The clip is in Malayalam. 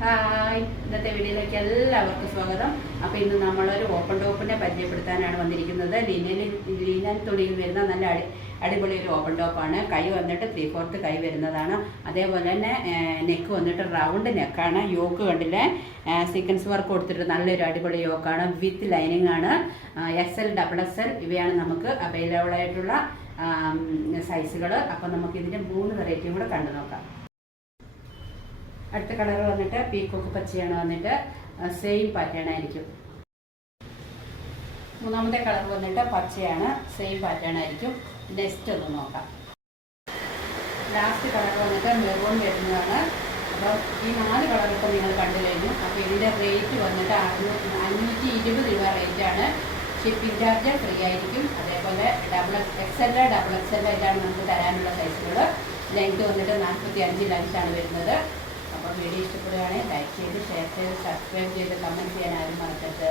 ഹായ്. ഇന്നത്തെ വീഡിയോയിലേക്ക് എല്ലാവർക്കും സ്വാഗതം. അപ്പോൾ ഇന്ന് നമ്മളൊരു ഓപ്പൺ ടോപ്പിനെ പരിചയപ്പെടുത്താനാണ് വന്നിരിക്കുന്നത്. ലിനനിൽ ലിനൻ തുണിയിൽ വരുന്ന നല്ല അടി അടിപൊളി ഒരു ഓപ്പൺ ടോപ്പാണ് കൈ വന്നിട്ട് ത്രീ ഫോർത്ത് കൈ വരുന്നതാണ്. അതേപോലെ തന്നെ നെക്ക് വന്നിട്ട് റൗണ്ട് നെക്കാണ് യോക്ക് കണ്ടില്ലേ? സീക്വൻസ് വർക്ക് കൊടുത്തിട്ട് നല്ലൊരു അടിപൊളി യോക്കാണ്. വിത്ത് ലൈനിങ് ആണ്. S L double S L ഇവയാണ് നമുക്ക് അവൈലബിൾ ആയിട്ടുള്ള സൈസുകൾ അപ്പോൾ നമുക്ക് ഇതിന്റെ മൂന്ന് വെറൈറ്റിയും കൂടെ കണ്ടു നോക്കാം. അടുത്ത കളർ വന്നിട്ട് പീക്കോക്ക് പച്ചയാണ് വന്നിട്ട് സെയിം പാറ്റേൺ ആയിരിക്കും. മൂന്നാമത്തെ കളർ വന്നിട്ട് പച്ചയാണ് സെയിം പാറ്റേൺ ആയിരിക്കും. നെക്സ്റ്റ് ഒന്ന് നോക്കാം. ലാസ്റ്റ് കളർ വന്നിട്ട് മെറൂൺ വരുന്നതാണ്. അപ്പോൾ ഈ നാല് കളർ ഇപ്പോൾ നിങ്ങൾ കണ്ടു കഴിഞ്ഞു. അപ്പോൾ ഇതിന്റെ റേറ്റ് വന്നിട്ട് അറുന്നൂറ്റി അഞ്ഞൂറ്റി ഇരുപത് രൂപ റേറ്റാണ് ഷിപ്പിംഗ് ചാർജ് ഫ്രീ ആയിരിക്കും. അതേപോലെ double X L double X L ആയിട്ടാണ് നമുക്ക് തരാനുള്ള സൈസുകൾ ലെങ്ത് വന്നിട്ട് നാൽപ്പത്തി അഞ്ച് ലെങ്ത്താണ് വരുന്നത്. അപ്പോൾ വീഡിയോ ഇഷ്ടപ്പെടുകയാണെങ്കിൽ ലൈക്ക് ചെയ്ത് ഷെയർ ചെയ്ത് സബ്സ്ക്രൈബ് ചെയ്ത് കമന്റ് ചെയ്യാൻ ആരും മറക്കരുത്.